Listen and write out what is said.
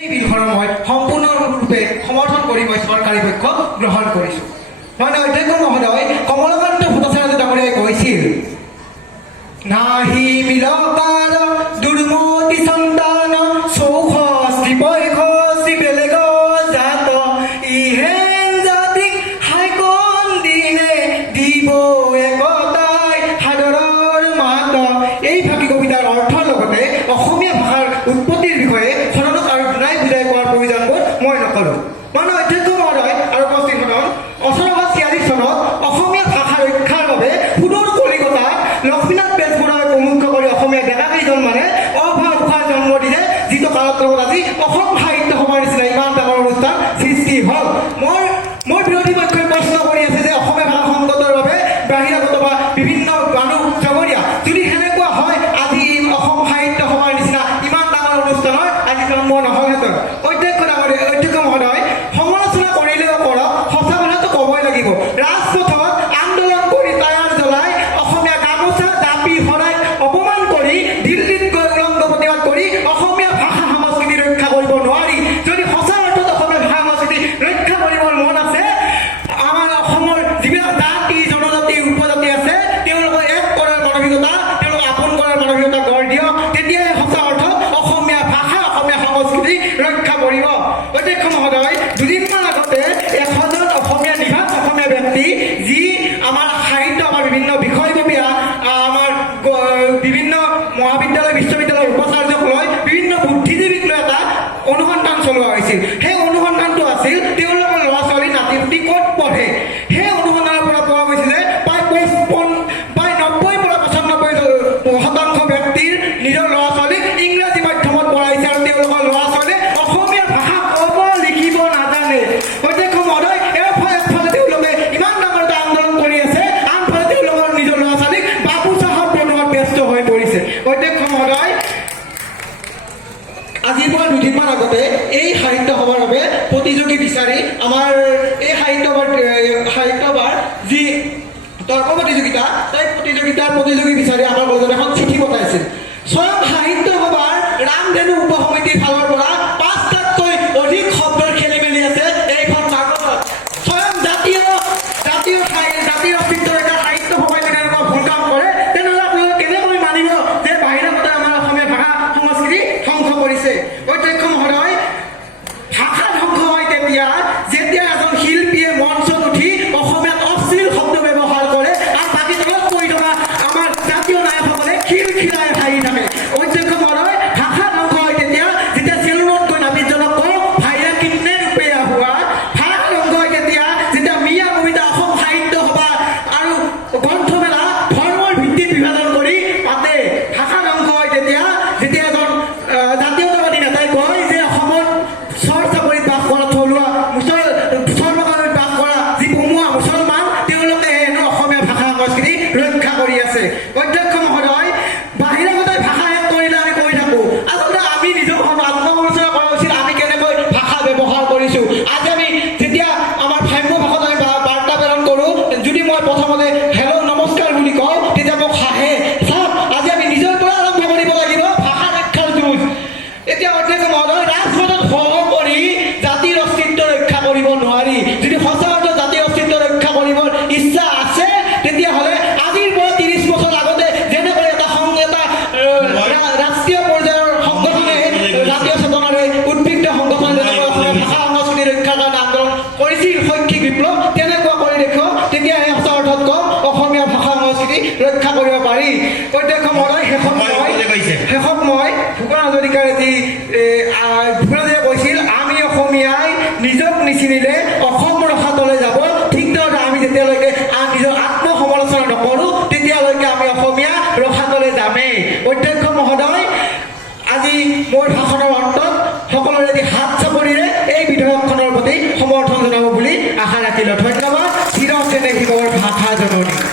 এই বিলখনৰ মই সম্পূৰ্ণৰূপে সমৰ্থন কৰি মই চৰকাৰী পক্ষ গ্ৰহণ কৰিছোঁ। মানে অধ্যক্ষ মহোদয় কমলকান্ত ভট্টাচাৰ্য ডাঙৰীয়াই কৈছিল, নাহি মিলকাৰ দুৰ্মতি সন্তান চৌষষ্ঠি পয়ষষ্ঠি বেলেগ জাত ইহেন জাতিক হাইকন দিনে দিব একতাই সাদৰৰ মাত। এই ভাষী কবিতাৰ অৰ্থৰ লগতে অসমীয়া ভাষাৰ উৎপত্তিৰ বিষয়ে সদনত আৰু বুজাই কোৱাৰ প্ৰয়োজনবোৰ মই নকৰোঁ। মানে অধ্যক্ষ মহোদয় আৰু উপস্থিত সদন 1846 চনত অসমীয়া ভাষা ৰক্ষাৰ বাবে সুদূৰ কলিকতা লক্ষ্মীনাথ বেজবৰুৱাই প্ৰমুখ কৰি অসমীয়া ডেকা কেইজন মানে অভাষাৰ জন্ম দিলে, যিটো কালত আজি অসম সাহিত্য সভাৰ নিচিনা ইমান ডাঙৰ অনুষ্ঠান সৃষ্টি হ'ল। মোৰ বিৰোধী পক্ষই প্ৰশ্ন কৰি আছে যে অসমীয়া ভাষা সংকটৰ বাবে বাহিৰাগত বা বিভিন্ন মানুহ জগৰীয়া। যদি সেনেকুৱা হয় আজি অসম সাহিত্য সভাৰ নিচিনা ইমান ডাঙৰ অনুষ্ঠানৰ আজি জন্ম নহলহেঁতেন। অধ্যক্ষ মহোদয় সমালোচনা কৰিলেও কৰক, সঁচা কথাটো ক'বই লাগিব। ৰাজপথত আন্দোলন কৰি টায়াৰ জ্বলাই অসমীয়া গামোচা জাপি সৰাই অপমান কৰি দিল্লীত গৈ উলংগ প্ৰতিবাদ কৰি অসমীয়া ভাষা সংস্কৃতি ৰক্ষা কৰিব নোৱাৰি। যদি সঁচা অৰ্থত অসমীয়া ভাষা সংস্কৃতি ৰক্ষা কৰিবৰ মন আছে, আমাৰ অসমৰ যিবিলাক জাতি জনজাতি উপজাতি আছে তেওঁলোকক এক কৰাৰ মানসিকতা, তেওঁলোকক আপোন কৰাৰ মানসিকতা গঢ় দিয়ক, তেতিয়াহে সঁচা অৰ্থত অসমীয়া ভাষা অসমীয়া সংস্কৃতি ৰক্ষা কৰিব। অধ্যক্ষ মহোদয় দুদিনমান আগতে এজন অসমীয়া নিভাজ অসমীয়া ব্যক্তি যি আমাৰ সাহিত্য আমাৰ বিভিন্ন বিষয়ববীয়া আমাৰ বিভিন্ন মহাবিদ্যালয় বিশ্ববিদ্যালয়ৰ উপাচাৰ্যক লৈ বিভিন্ন বুদ্ধিজীৱীক লৈ এটা অনুসন্ধান চলোৱা হৈছিল। সেই অনুসন্ধানটো আছিল তেওঁলোকৰ ল'ৰা ছোৱালী নাতি পুতি ক'ত পঢ়ে। সেই অনুসন্ধানৰ পৰা পোৱা গৈছে যে প্ৰায় 90 পৰা 95% ব্যক্তিৰ নিজৰ ল'ৰা ছোৱালীক ইংৰাজী মাধ্যমত পঢ়াইছে আৰু তেওঁলোকৰ ল'ৰা ছোৱালীয়ে অসমীয়া ভাষা ক'ব লিখিব নাজানে। অধ্যক্ষ মহোদয় একফালে তেওঁলোকে ইমান ডাঙৰ এটা আন্দোলন কৰি আছে, আনফালে তেওঁলোকৰ নিজৰ ল'ৰা ছোৱালীক বাবু চাহত বনোৱাত ব্যস্ত হৈ পৰিছে। অধ্যক্ষ মহোদয় আজিৰ পৰা দুদিনমান আগতে এই সাহিত্য সভাৰ বাবে প্ৰতিযোগী বিচাৰি আমাৰ এই সাহিত্যসভাৰ যি তৰ্ক প্ৰতিযোগিতা তাই প্ৰতিযোগী বিচাৰি আমাৰ কলেজত এখন চিঠি পঠাইছিল। স্বয়ং সাহিত্য সভাৰ ৰামধেনু উপ সমিতিৰ ফালৰ পৰা 5টাতকৈ অধিক শব্দৰ খেলি মেলি আছে এইখন কাগজত। স্বয়ং জাতীয় অস্তিত্বৰ এটা সাহিত্য সভাই যদি এনেকুৱা ভুল কাম কৰে, তেনেহ'লে আপোনালোকে কেনেকৈ মানিব যে বাহিৰাগতে আমাৰ অসমীয়া ভাষা সংস্কৃতি ধ্বংস কৰিছে। অধ্যক্ষ মহোদয় ভাষা ধ্বংস হয় যেতিয়া এজন শিল্পীয়ে মঞ্চত উঠি অসমীয়াত অশ্লীল শব্দ ব্যৱহাৰ কৰে আৰু বাকী তলত পৰি থকা আমাৰ জাতীয় নায়কসকলে খিলখিলাই হাঁহি থাকে। অধ্যক্ষ মহোদয় ভাষা ধ্বংস হয় যেতিয়া চেলুনত গৈ নাবিদজনক কওঁ ভাইৰা কিতনে ৰূপেয়া হোৱা। ভাষা ধ্বংস হয় যেতিয়া মিয়া কবিতা অসম সাহিত্য সভা আৰু গ্ৰন্থমেলা ধৰ্মৰ ভিত্তিত বিভাজন কৰি পাতে। ভাষা ধ্বংস হয় যেতিয়া এজন জাতীয়তাবাদী নেতাই কয় যে অসমত চৰ চাকৰিত বাস কৰা থলুৱা চৰকাৰত বাস কৰা যি পমুৱা মুছলমান তেওঁলোকে হেনো অসমীয়া ভাষা সংস্কৃতি ৰক্ষা কৰি আছে। অধ্যক্ষ মহোদয় বাহিৰাগতে ভাষা শেষ কৰিলে আমি কৈ থাকোঁ, আচলতে আমি নিজক আত্মসমালোচনা কৰা উচিত। আমি কেনেকৈ ভাষা ব্যৱহাৰ কৰিছোঁ। আজি আমি যেতিয়া আমাৰ ভ্ৰাম্য ভাষাত আমি বাৰ্তা প্ৰেৰণ কৰোঁ, যদি মই প্ৰথমতে হেল্ল' নমস্কাৰ বুলি কওঁ তেতিয়া মোক হাঁহে। চাওক আজি আমি নিজৰ পৰা আৰম্ভ কৰিব লাগিব ভাষা ৰক্ষাৰ যুঁজ। এতিয়া অধ্যক্ষ মহোদয় ৰাজপথত সহ কৰি জাতিৰ অস্তিত্ব ৰক্ষা কৰিব নোৱাৰি। যদি সঁচা অৰ্থত জাতিৰ অস্তিত্ব ৰক্ষা কৰিবৰ ইচ্ছা আছে তেতিয়াহ'লে আজিৰ পৰা 30 বছৰ আগতে যেনেকৈ এটা ৰাষ্ট্ৰীয় পৰ্যায়ৰ সংগঠনে জাতীয় চেতনাৰে উদ্বৃত্ত সংগঠনে যেনেকৈ অসমীয়া ভাষা সংস্কৃতি ৰক্ষাৰ কাৰণে আন্দোলন কৰিছিল শৈক্ষিক বিপ্লৱ, তেনেকুৱা কৰি দেখুৱাওক, তেতিয়াহে সঁচা অৰ্থত কম অসমীয়া ভাষা সংস্কৃতি ৰক্ষা কৰিব পাৰি। অধ্যক্ষ মহোদয় শেষত মই ভূপেন হাজৰিকাৰ ভূপেন কৈছিল, আমি অসমীয়াই নিজক নিচিনিলে অসম ৰসাতলৈ যাব। ঠিক তেনেদৰে আমি যেতিয়ালৈকে নিজৰ আত্মসমালোচনা নকৰোঁ তেতিয়ালৈকে আমি অসমীয়া ৰসাতলৈ যামেই। অধ্যক্ষ মহোদয় আজি মোৰ ভাষণৰ অন্তত সকলোৰে এটি হাত চাপৰিৰে এই বিধেয়কখনৰ প্ৰতি সমৰ্থন জনাব বুলি আশা ৰাখিলোঁ। ধন্যবাদ। চিৰ চেনেহী মোৰ ভাষা।